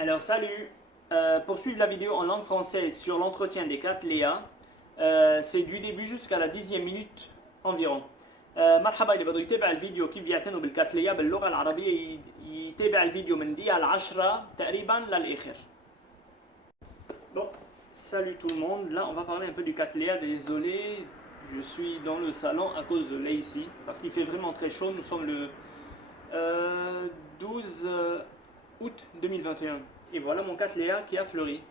Alors salut. Pour suivre la vidéo en langue française sur l'entretien des Cattleya, c'est du début jusqu'à la 10e minute environ. مرحبا اللي بده يتابع الفيديو كيف بيعتنوا بالكاتلية باللغة العربية يتابع الفيديو من دقيقة العشرة تقريبا للآخر. Bon, salut tout le monde. Là, on va parler un peu du Cattleya. Désolé, je suis dans le salon à cause de l'ici parce qu'il fait vraiment très chaud. Nous sommes le 12 août 2021. Et voilà mon Cattleya qui a fleuri.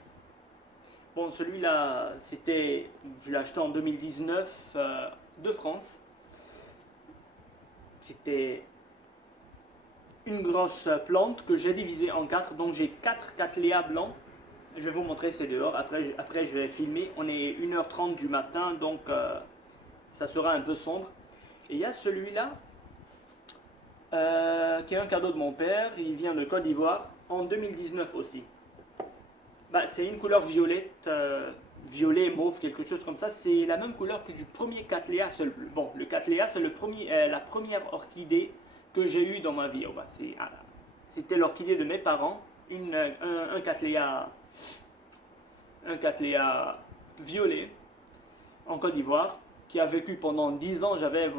Bon, celui-là, je l'ai acheté en 2019 de France. C'était une grosse plante que j'ai divisée en quatre. Donc j'ai 4 Cattleya blancs. Je vais vous montrer, c'est dehors. Après, je vais filmer. On est 1h30 du matin, donc ça sera un peu sombre. Et il y a celui-là qui est un cadeau de mon père. Il vient de Côte d'Ivoire en 2019 aussi. Bah, c'est une couleur violette, violet, mauve, quelque chose comme ça. C'est la même couleur que du premier Cattleya. Bon, le Cattleya, c'est la première orchidée que j'ai eue dans ma vie. Oh, bah, c'était l'orchidée de mes parents. Un Cattleya violet en Côte d'Ivoire qui a vécu pendant 10 ans. J'avais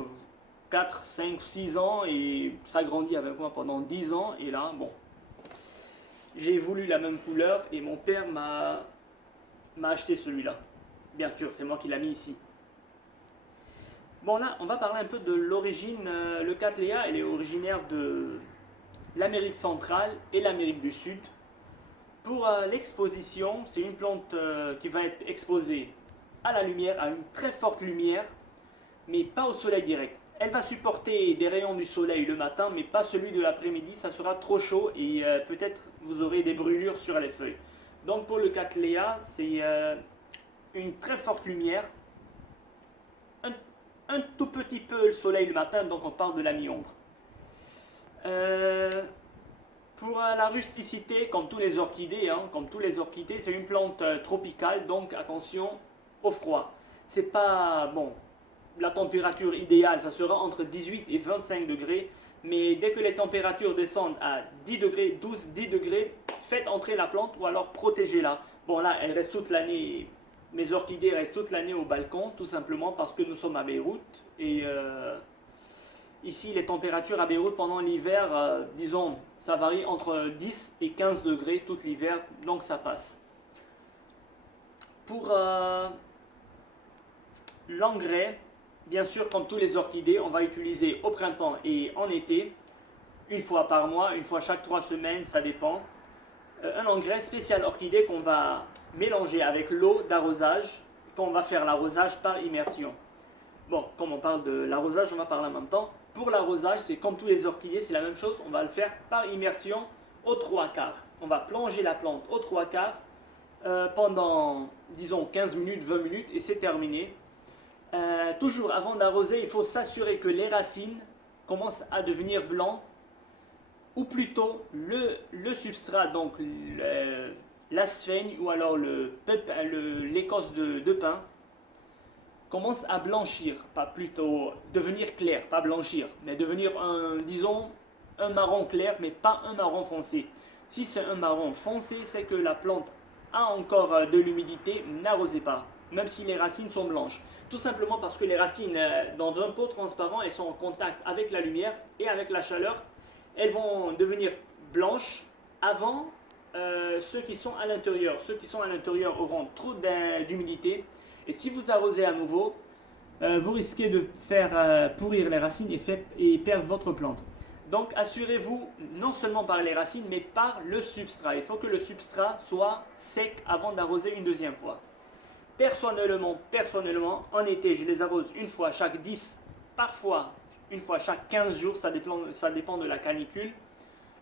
4, 5, 6 ans et ça grandit avec moi pendant 10 ans. Et là, bon, j'ai voulu la même couleur et mon père m'a acheté celui-là. Bien sûr, c'est moi qui l'ai mis ici. Bon, là, on va parler un peu de l'origine. Le Cattleya, elle est originaire de l'Amérique centrale et l'Amérique du Sud. Pour l'exposition, c'est une plante qui va être exposée à la lumière, à une très forte lumière, mais pas au soleil direct. Elle va supporter des rayons du soleil le matin, mais pas celui de l'après-midi, ça sera trop chaud et peut-être vous aurez des brûlures sur les feuilles. Donc pour le Cattleya, c'est une très forte lumière, un tout petit peu le soleil le matin, donc on parle de la mi-ombre. Pour la rusticité, comme tous les orchidées, c'est une plante tropicale, donc attention au froid. C'est pas bon. La température idéale, ça sera entre 18 et 25 degrés. Mais dès que les températures descendent à 10 degrés, 12, 10 degrés, faites entrer la plante ou alors protégez-la. Bon là, elle reste toute l'année, mes orchidées restent toute l'année au balcon, tout simplement parce que nous sommes à Beyrouth. Et ici, les températures à Beyrouth pendant l'hiver, disons, ça varie entre 10 et 15 degrés tout l'hiver, donc ça passe. Pour l'engrais, bien sûr, comme tous les orchidées, on va utiliser au printemps et en été, une fois par mois, une fois chaque 3 semaines, ça dépend. Un engrais spécial orchidée qu'on va mélanger avec l'eau d'arrosage, qu'on va faire l'arrosage par immersion. Bon, comme on parle de l'arrosage, on va parler en même temps. Pour l'arrosage, c'est comme tous les orchidées, c'est la même chose. On va le faire par immersion aux 3/4. On va plonger la plante aux 3/4 pendant, disons, 15 minutes, 20 minutes et c'est terminé. Toujours avant d'arroser, il faut s'assurer que les racines commencent à devenir blancs, ou plutôt le substrat, donc la sphaigne ou alors l'écorce de pin, commence à blanchir, pas plutôt devenir clair, pas blanchir, mais devenir disons, un marron clair, mais pas un marron foncé. Si c'est un marron foncé, c'est que la plante a encore de l'humidité, n'arrosez pas, même si les racines sont blanches. Tout simplement parce que les racines, dans un pot transparent, elles sont en contact avec la lumière et avec la chaleur. Elles vont devenir blanches avant ceux qui sont à l'intérieur. Ceux qui sont à l'intérieur auront trop d'humidité. Et si vous arrosez à nouveau, vous risquez de faire pourrir les racines et perdre votre plante. Donc assurez-vous non seulement par les racines, mais par le substrat. Il faut que le substrat soit sec avant d'arroser une deuxième fois. Personnellement, en été, je les arrose une fois chaque 10, parfois une fois chaque 15 jours, ça dépend de la canicule.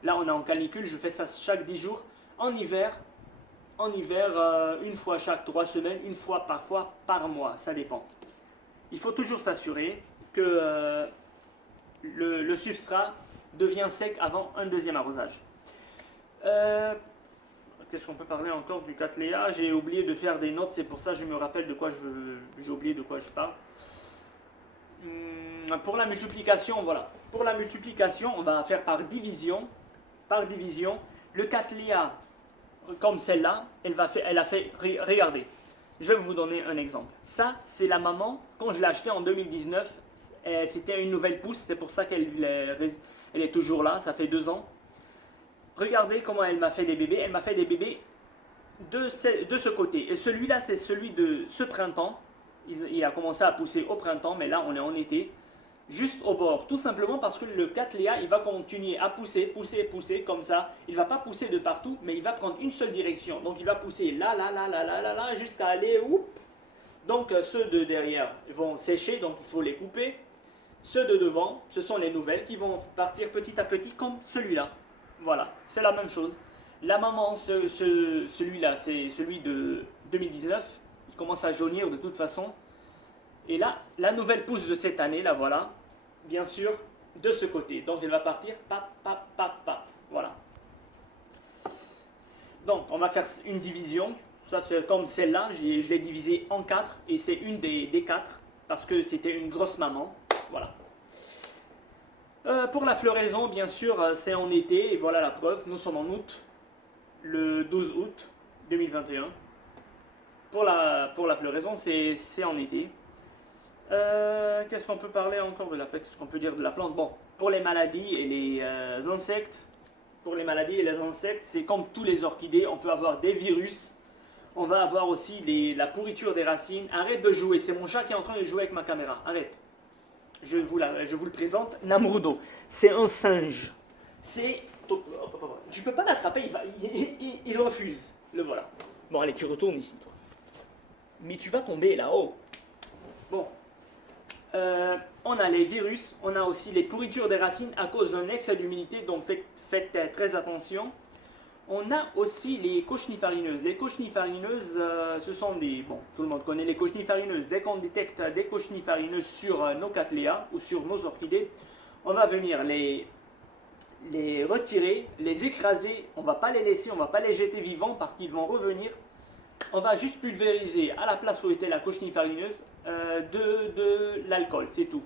Là, on est en canicule, je fais ça chaque 10 jours. En hiver, une fois chaque 3 semaines, une fois parfois par mois, ça dépend. Il faut toujours s'assurer que le substrat devient sec avant un deuxième arrosage. Qu'est-ce qu'on peut parler encore du Cattleya? J'ai oublié de faire des notes, c'est pour ça que je me rappelle de quoi j'ai oublié de quoi je parle. Pour la multiplication, voilà. Pour la multiplication, on va faire par division. Le Cattleya comme celle-là, elle a fait, regardez, je vais vous donner un exemple. Ça, c'est la maman, quand je l'ai achetée en 2019, c'était une nouvelle pousse, c'est pour ça elle est toujours là, ça fait 2 ans. Regardez comment elle m'a fait des bébés. Elle m'a fait des bébés de ce côté. Et celui-là, c'est celui de ce printemps. Il a commencé à pousser au printemps, mais là, on est en été. Juste au bord, tout simplement parce que le Cattleya, il va continuer à pousser, pousser, pousser, comme ça. Il ne va pas pousser de partout, mais il va prendre une seule direction. Donc, il va pousser là, là, là, là, là, là, là, jusqu'à aller où. Donc, ceux de derrière vont sécher, donc il faut les couper. Ceux de devant, ce sont les nouvelles qui vont partir petit à petit, comme celui-là. Voilà, c'est la même chose. La maman, celui-là, c'est celui de 2019. Il commence à jaunir de toute façon. Et là, la nouvelle pousse de cette année, là voilà, bien sûr, de ce côté. Donc elle va partir, pap, pap, pap, pap. Voilà. Donc on va faire une division. Ça, c'est comme celle-là, je l'ai divisée en 4 et c'est une des 4 parce que c'était une grosse maman. Voilà. Pour la floraison, bien sûr, c'est en été, et voilà la preuve, nous sommes en août, le 12 août 2021. Pour la floraison, c'est en été. Qu'est-ce qu'on peut parler encore de la plante? Qu'est-ce qu'on peut dire de la plante? Bon, pour les maladies et les insectes, c'est comme tous les orchidées, on peut avoir des virus. On va avoir aussi la pourriture des racines. Arrête de jouer, c'est mon chat qui est en train de jouer avec ma caméra. Arrête. Je vous le présente, Namrudo. C'est un singe. Tu peux pas l'attraper, il refuse. Le voilà. Bon, allez, tu retournes ici, toi. Mais tu vas tomber là-haut. Bon. On a les virus, on a aussi les pourritures des racines à cause d'un excès d'humidité, donc faites très attention. On a aussi les cochenilles-farineuses. Les cochenilles-farineuses, ce sont des... Bon, tout le monde connaît les cochenilles-farineuses. Dès qu'on détecte des cochenilles-farineuses sur nos Cattleya ou sur nos orchidées, on va venir les retirer, les écraser. On ne va pas les laisser, on ne va pas les jeter vivants parce qu'ils vont revenir. On va juste pulvériser à la place où était la cochenille farineuse de l'alcool, c'est tout.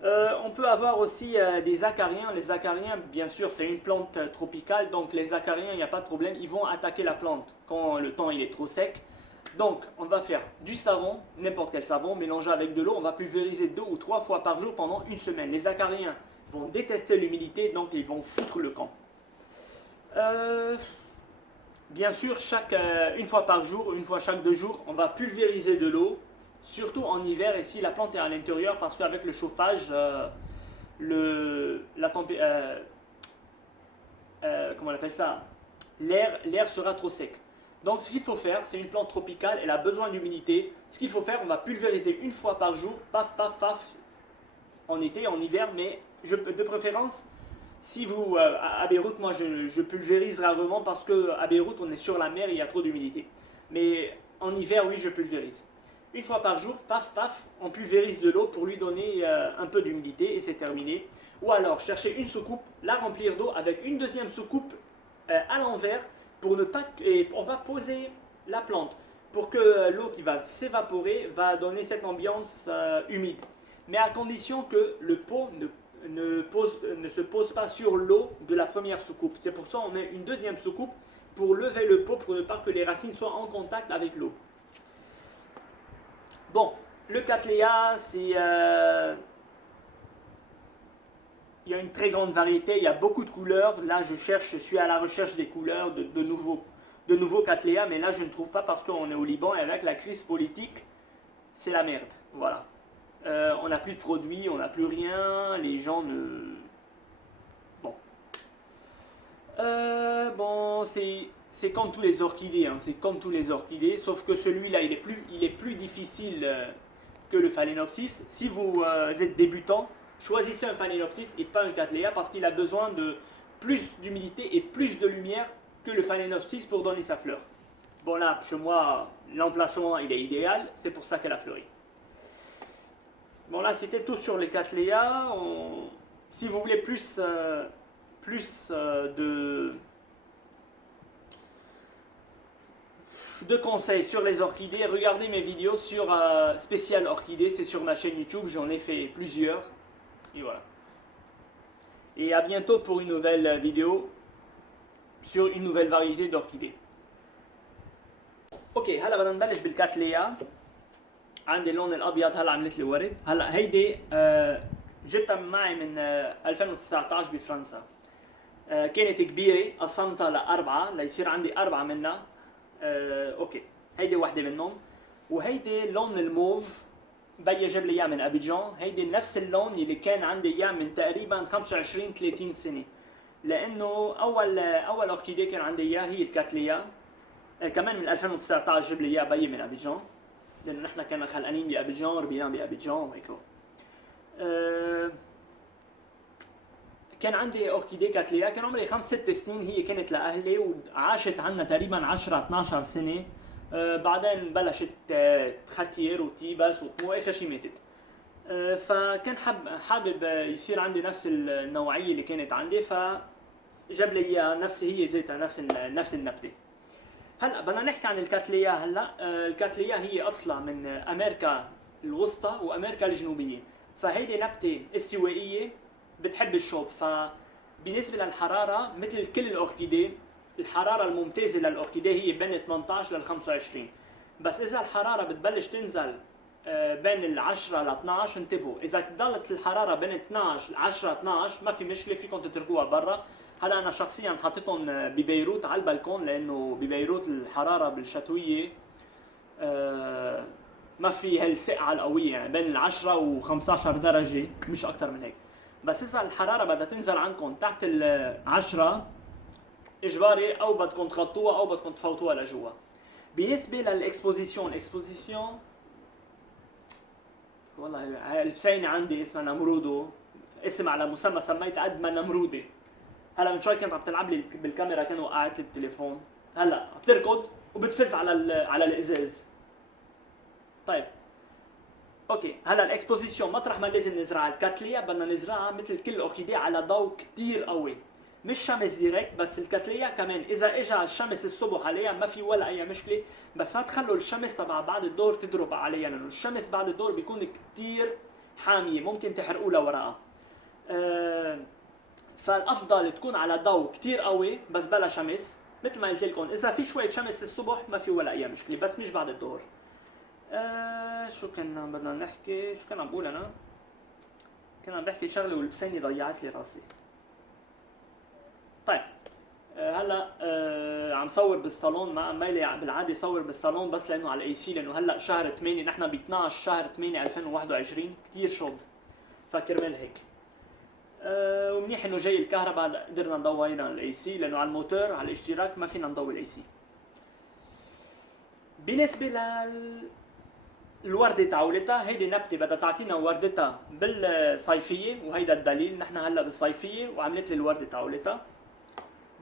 On peut avoir aussi des acariens. Les acariens, bien sûr, c'est une plante tropicale, donc les acariens, il n'y a pas de problème, ils vont attaquer la plante quand le temps il est trop sec. Donc, on va faire du savon, n'importe quel savon, mélangé avec de l'eau. On va pulvériser 2 ou 3 fois par jour pendant une semaine. Les acariens vont détester l'humidité, donc ils vont foutre le camp. Bien sûr, une fois par jour, une fois chaque 2 jours, on va pulvériser de l'eau, surtout en hiver et si la plante est à l'intérieur, parce qu'avec le chauffage, comment on appelle ça, l'air sera trop sec. Donc ce qu'il faut faire, c'est une plante tropicale, elle a besoin d'humidité. Ce qu'il faut faire, on va pulvériser une fois par jour, paf, paf, paf, en été, en hiver, mais de préférence, si vous, à Beyrouth, moi je pulvérise rarement parce qu'à Beyrouth on est sur la mer et il y a trop d'humidité. Mais en hiver, oui, je pulvérise. Une fois par jour, paf, paf, on pulvérise de l'eau pour lui donner un peu d'humidité et c'est terminé. Ou alors chercher une soucoupe, la remplir d'eau avec une deuxième soucoupe à l'envers pour ne pas. Et on va poser la plante pour que l'eau qui va s'évaporer va donner cette ambiance humide. Mais à condition que le pot ne se pose pas sur l'eau de la première soucoupe. C'est pour ça qu'on met une deuxième soucoupe pour lever le pot pour ne pas que les racines soient en contact avec l'eau. Bon, le Cattleya, c'est... il y a une très grande variété, il y a beaucoup de couleurs. Là, je suis à la recherche des couleurs de nouveaux Cattleya, mais là, je ne trouve pas parce qu'on est au Liban et avec la crise politique, c'est la merde. Voilà. On n'a plus de produits, on n'a plus rien, les gens ne... Bon. Bon, c'est comme tous les orchidées, hein, c'est comme tous les orchidées, sauf que celui-là, il est plus difficile que le Phalaenopsis. Si vous êtes débutant, choisissez un Phalaenopsis et pas un Cattleya parce qu'il a besoin de plus d'humidité et plus de lumière que le Phalaenopsis pour donner sa fleur. Bon là, chez moi, l'emplacement il est idéal, c'est pour ça qu'elle a fleuri. Bon là, c'était tout sur les Cattleya. Si vous voulez plus de conseils sur les orchidées, regardez mes vidéos sur spécial orchidées, c'est sur ma chaîne YouTube, j'en ai fait plusieurs. Et voilà. Et à bientôt pour une nouvelle vidéo sur une nouvelle variété d'orchidées. اوكي هلا بدنا نبلش بالكاتليا. عندي اللون الابيض هلا عملت لي ورد. هلا هيدي جبتها معي من 2019 بفرنسا. كانت كبيره قسمتها لاربعه ليصير عندي اربعه منها. اوكي هيدي وحده منهم. وهيدي لون الموف بيا جاب لي اياه من ابيجان. هيدي نفس اللون اللي كان عندي اياه من تقريبا 25 30 سنه، لانه اول اوركيديه كان عندي اياه هي الكاتليا. كمان من 2019 جاب لي اياه بيي من ابيجان، لانه نحن كنا خلقانين بابيجان ربينا بابيجان وهيك. كان عندي اوركيديه كاتليا كان عمري 5 6 سنين. هي كانت لاهلي وعاشت عنا تقريبا 10 12 سنه. بعدين بلشت تختير وتيبس واخر شيء ماتت. فكان حابب يصير عندي نفس النوعيه اللي كانت عندي، فجاب لي اياها نفس هي ذاتها نفس النبته. هلا بدنا نحكي عن الكاتليا. هلا الكاتليا هي اصلا من امريكا الوسطى وامريكا الجنوبيه، فهيدي نبته استوائيه بتحب الشوب. فبالنسبه للحراره مثل كل الاوركيديه، الحراره الممتازه للاوركيديه هي بين 18 لل 25. بس اذا الحراره بتبلش تنزل بين ال 10 ل 12 انتبهوا. اذا ضلت الحراره بين 12 10 12 ما في مشكله، فيكم تتركوها برا. هلا انا شخصيا حاططهم ببيروت على البلكون، لانه ببيروت الحراره بالشتويه ما في هالسقعه القويه، يعني بين ال 10 و 15 درجه مش اكثر من هيك. بس اذا الحراره بدها تنزل عندكم تحت ال 10 اجباري او بدكم تغطوها او بدكم تفوتوها لجوا. بالنسبه للاكسبوزيسيون، والله البسينه عندي اسمها نمرودو، اسم على مسمى سميتها قد ما نمروده. هلا من شوي كانت عم تلعب لي بالكاميرا، كان وقعت لي بالتليفون. هلا بتركض وبتفز على الازاز. طيب اوكي هلا الاكسبوزيسيون مطرح ما لازم نزرعها. الكاتليا بدنا نزرعها مثل كل الاوركيديه على ضوء كثير قوي، مش شمس ديريكت. بس الكاتليا كمان اذا اجى الشمس الصبح عليها ما في ولا اي مشكله، بس ما تخلوا الشمس تبع بعد الدور تضرب عليها، لانه الشمس بعد الدور بيكون كثير حاميه ممكن تحرقوا لها ورقها. فالافضل تكون على ضوء كثير قوي بس بلا شمس. مثل ما قلت لكم اذا في شويه شمس الصبح ما في ولا اي مشكله، بس مش بعد الظهر. شو كنا بدنا نحكي؟ شو كان عم بقول انا؟ كنا عم بحكي شغله والبسينه ضيعت لي راسي. طيب هلا عم صور بالصالون. ما مالي بالعاده صور بالصالون بس لانه على الاي سي، لانه هلا شهر 8 نحن ب 12 شهر 8 2021 كثير شوب، فكرمال هيك. ومنيح انه جاي الكهرباء قدرنا نضوينا الاي سي، لانه على الموتور على الاشتراك ما فينا نضوي الاي سي. بالنسبه الورده تعولتها، هيدي نبته بدها تعطينا وردتها بالصيفيه، وهيدا الدليل نحن هلا بالصيفيه وعملت لي الورده تعولتها.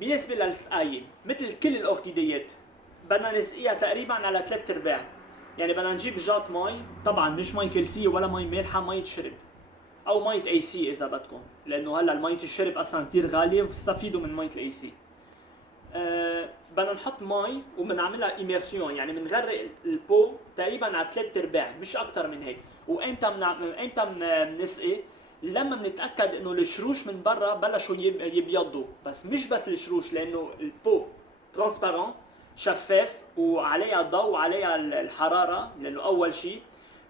بالنسبه للسقايه مثل كل الاوركيديات بدنا نسقيها تقريبا على 3/4. يعني بدنا نجيب جاط مي، طبعا مش مي كلسيه ولا مي مالحه، مي شرب او ميه اي سي اذا بدكم، لانه هلا الميه الشرب اصلا كثير غاليه وبتستفيدوا من ميه الاي سي. بدنا نحط مي وبنعملها ايميرسيون، يعني بنغرق البو تقريبا على 3/4 مش اكثر من هيك. امتى بنسقي؟ لما بنتاكد انه الشروش من برا بلشوا يبيضوا، بس مش بس الشروش، لانه البو ترانسبارون شفاف وعليها ضوء وعليها الحراره، لانه اول شيء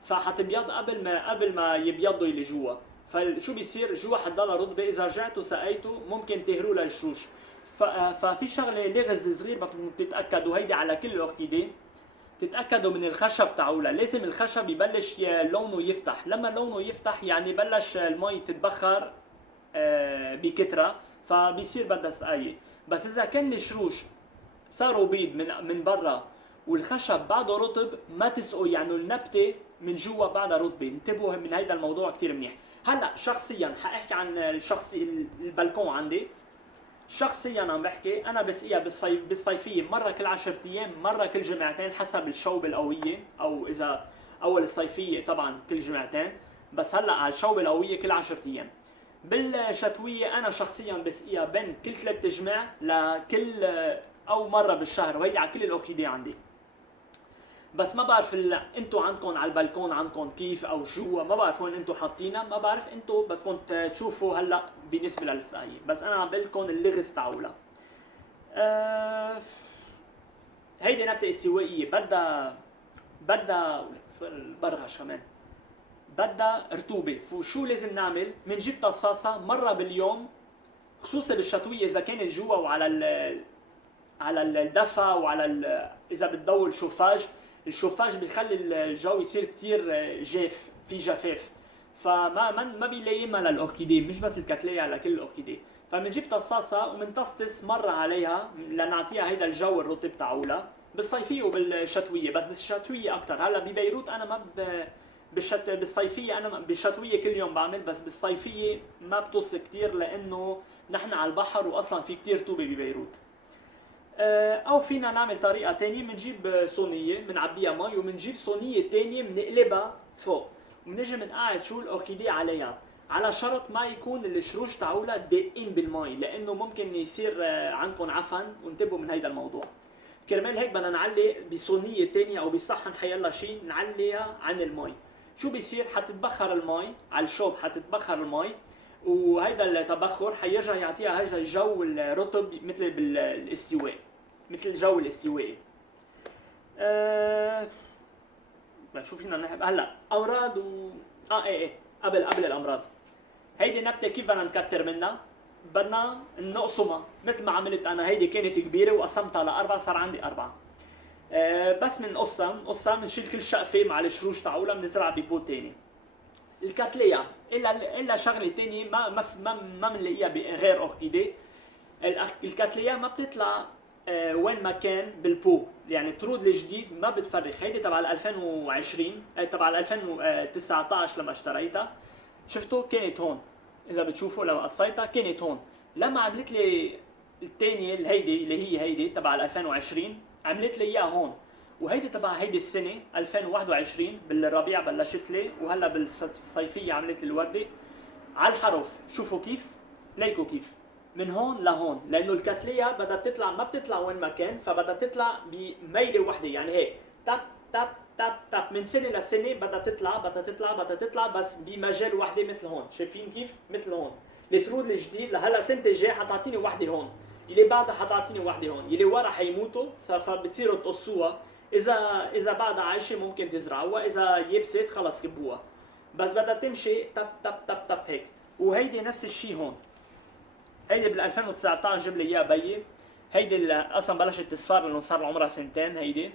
فحتبيض قبل ما يبيضوا اللي جوا. فشو بيصير؟ جوا حتضلها رطبه، اذا رجعتوا سقيتوا ممكن تهروا للشروش. ففي شغله لغز صغير بدكم تتاكدوا، هيدي على كل الاوركيديه، تتاكدوا من الخشب تاعولها. لازم الخشب يبلش لونه يفتح. لما لونه يفتح يعني بلش المي تتبخر بكثره، فبيصير بدها سقايه. بس اذا كان الشروش صاروا بيض من برا والخشب بعده رطب ما تسقوا، يعني النبته من جوا بعدها رطبه. انتبهوا من هيدا الموضوع كثير منيح. هلا شخصيا حاحكي عن البلكون عندي. شخصيا عم بحكي انا بسقيها بالصيفيه مره كل 10 ايام، مره كل جمعتين حسب الشوبه القويه، او اذا اول الصيفيه طبعا كل جمعتين، بس هلا على الشوبه القويه كل 10 ايام. بالشتويه انا شخصيا بسقيها بين كل 3 جمع لكل او مره بالشهر، وهيدي على كل الاوركيديه عندي. بس ما بعرف انتم عندكم على البلكون عندكم كيف او جوا، ما بعرف وين انتم حاطينها، ما بعرف انتم بدكم تشوفوا هلا بالنسبه للسقايه، بس انا عم بقول لكم اللغز تاعولها. آه هيدي نبتة استوائية، بدها شو البرغش كمان، بدها رطوبة. فشو لازم نعمل؟ بنجيب طصاصة مرة باليوم، خصوصا بالشتوية إذا كانت جوا وعلى على الدفا وعلى إذا بتضوي الشوفاج بيخلي الجو يصير كتير جاف، في جفاف، فما ما بيلائمها للأوركيديه، مش بس الكتلية، لكل الأوركيديه. فبنجيب طصاصة وبنطسطس مرة عليها لنعطيها هيدا الجو الرطب تاعولها، بالصيفية وبالشتوية، بس بالشتوية أكتر. هلا ببيروت أنا ما بالصيفية أنا بالشتوية كل يوم بعمل، بس بالصيفية ما بطص كتير لأنه نحن على البحر وأصلا في كتير رطوبة ببيروت. او فينا نعمل طريقه تانية، بنجيب صينيه بنعبيها مي، وبنجيب صينيه تانية بنقلبها فوق، وبنجي بنقعد شو الاوركيديه عليها، على شرط ما يكون الشروش تاعولها داقين بالمي، لانه ممكن يصير عندكم عفن، وانتبهوا من هيدا الموضوع. كرمال هيك بدنا نعلي بصينيه تانية او بصحن حيلا شيء نعليها عن المي. شو بيصير؟ حتتبخر المي على الشوب، حتتبخر المي، وهيدا التبخر حيرجع يعطيها هيدا الجو الرطب مثل بالاستواء، مثل الجو الاستوائي. شو فينا نحب هلا امراض ايه قبل الامراض. هيدي نبته كيف بدنا نكتر منها؟ بدنا نقسمها مثل ما عملت انا. هيدي كانت كبيره وقسمتها لاربعه، صار عندي اربعه. بس بنقصها بنشيل كل شقفه مع الشروش تاعولها، بنزرعها ببوت تاني. الكتلية الا شغله تانية ما بنلاقيها بغير اوركيديه. الكتلية ما بتطلع وين ما كان بالبو، يعني الطرود الجديد ما بتفرخ. هيدي تبع 2020 تبع 2019 لما اشتريتها، شفتوا كانت هون، اذا بتشوفوا لما قصيتها كانت هون. لما عملت لي الثانيه الهيدي اللي هي هيدي تبع 2020 عملت لي اياها هون. وهيدي تبع هيدي السنه 2021 بالربيع بلشت لي، وهلا بالصيفيه عملت لي الورده على الحرف. شوفوا كيف، ليكوا كيف من هون لهون، لانه الكتليه بدها تطلع ما بتطلع وين ما كان، فبدها تطلع بميله وحده، يعني هيك تاب تاب تاب تاب من سنه لسنه بدها تطلع بدها تطلع بدها تطلع، بس بمجال وحده مثل هون. شايفين كيف؟ مثل هون. الترود الجديد لهلا السنه الجاي حتعطيني وحده هون، اللي بعدها حتعطيني وحده هون، اللي ورا حيموتوا فبتصيروا تقصوها. اذا بعدها عايشه ممكن تزرعوها، اذا يبست خلص كبوها، بس بدها تمشي تب تب تب تب هيك. وهيدي نفس الشيء هون. هيدي بال 2019 جاب لي اياها بيي. هيدي اللي اصلا بلشت تصفر لانه صار عمرها سنتين هيدي.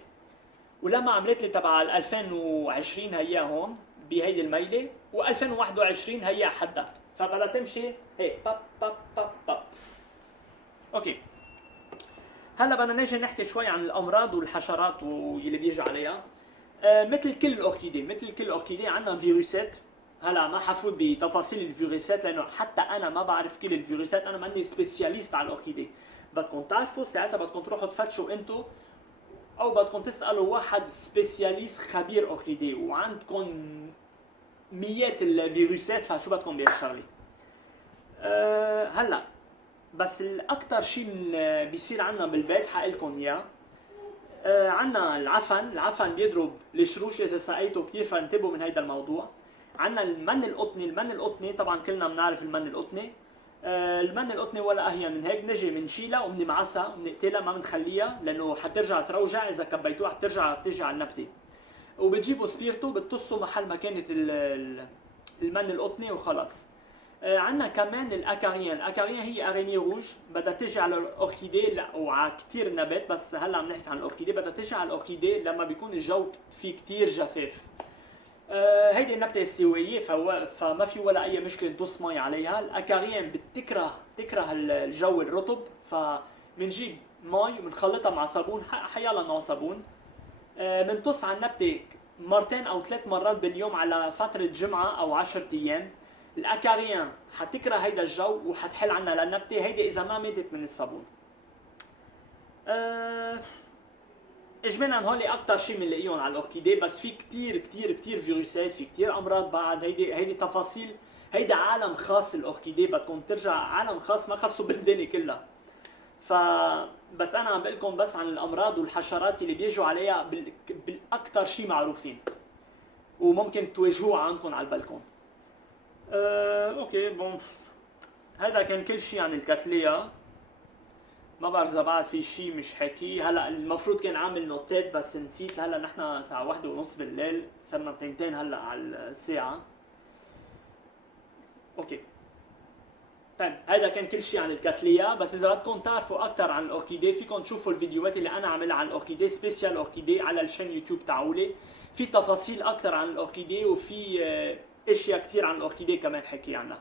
ولما عملت لي تبع 2020 هيا هون بهيدي الميله، و2021 هيا حدها، فبدها تمشي هيك باب باب باب باب. اوكي، هلا بدنا نيجي نحكي شوي عن الامراض والحشرات واللي بيجي عليها. مثل كل الاوركيديه عندنا فيروسات. هلا ما حفوت بتفاصيل الفيروسات لانه حتى انا ما بعرف كل الفيروسات، انا ماني سبيسياليست على الاوركيديه. بدكم تعرفوا ساعتها، بدكم تروحوا تفتشوا انتو، او بدكم تسالوا واحد سبيسياليست خبير اوركيديه، وعندكم مئات الفيروسات، فشو بدكم بهالشغله. هلا بس الاكثر شيء بيصير عندنا بالبيت حقلكم اياه. عندنا العفن بيضرب الشروش اذا سقيته كثير، فانتبهوا من هيدا الموضوع. عندنا المن القطني طبعا كلنا بنعرف المن القطني. المن القطني ولا اهين من هيك، بنجي بنشيلها وبنمعسها وبنقتلها، ما بنخليها لانه حترجع تروجع، اذا كبيتوها بتيجي على النبته. وبتجيبوا سبيرتو بتطصوا محل ما كانت المن القطني وخلص. عندنا كمان الاكاريان هي اريني روج، بدها تيجي على الاوركيديه وعلى كثير نبات، بس هلا عم نحكي عن الاوركيديه. بدها تيجي على الاوركيديه لما بيكون الجو فيه كثير جفاف. هيدي النبته استوائيه، فما في ولا اي مشكله نطص مي عليها. الاكاريان تكره الجو الرطب، فبنجيب مي وبنخلطها مع صابون، حيلا نوع صابون. بنطص على النبته مرتين او 3 مرات باليوم على فتره جمعه او 10 ايام. الاكاريان حتكره هيدا الجو وحتحل عنا للنبته هيدي اذا ما ماتت من الصابون. اجمالا هول اكثر شيء بنلاقيهم على الاوركيديه، بس في كثير كثير كثير فيروسات، في كثير امراض بعد. هيدي تفاصيل، هيدا عالم خاص الاوركيديه، بدكم ترجع عالم خاص ما خصه بالدنيا كلها. بس انا عم بقول لكم بس عن الامراض والحشرات اللي بيجوا عليها بالاكثر شيء معروفين، وممكن تواجهوها عندكم على البلكون. اوكي بون، هذا كان كل شيء عن الكتلية. ما بعرف اذا بعد في شيء مش حكي. هلا المفروض كان عامل نوتات بس نسيت. هلا نحن الساعة 1:30 بالليل، صرنا 2 هلا على الساعة. اوكي طيب هذا كان كل شيء عن الكاتليا. بس اذا بدكم تعرفوا اكثر عن الاوركيدي فيكم تشوفوا الفيديوهات اللي انا عاملها عن الاوركيدي، سبيشال اوركيدي، على الشان يوتيوب تاعولي. في تفاصيل اكثر عن الاوركيدي وفي اشياء كثير عن الاوركيدي كمان حكي عنها.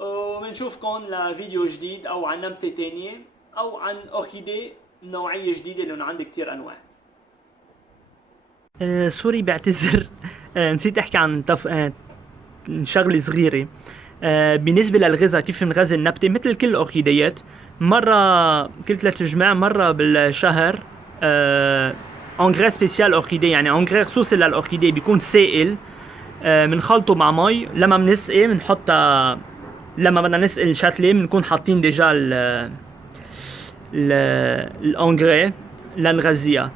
وبنشوفكم لفيديو جديد او عن نبتة تانية او عن اوركيدي نوعية جديدة لانه عندي كثير انواع. سوري بعتذر. نسيت احكي عن شغله صغيره. بالنسبه للغذاء، كيف نغذي النبته مثل كل الاوركيديات، مره كل 3 جماع، مره بالشهر انغري سبيسيال اوركيدي، يعني انغري خصوصي للاوركيدي بيكون سائل، بنخلطه مع مي. لما بنسقي بنحطها، لما بدنا نسقي الشتله بنكون حاطين ديجا الانغري لنغذيها.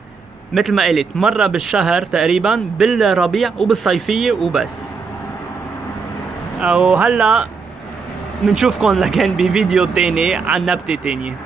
مثل ما قلت مرة بالشهر تقريبا، بالربيع وبالصيفية وبس. وهلا بنشوفكم لكن بفيديو تاني عن نبتة تانية.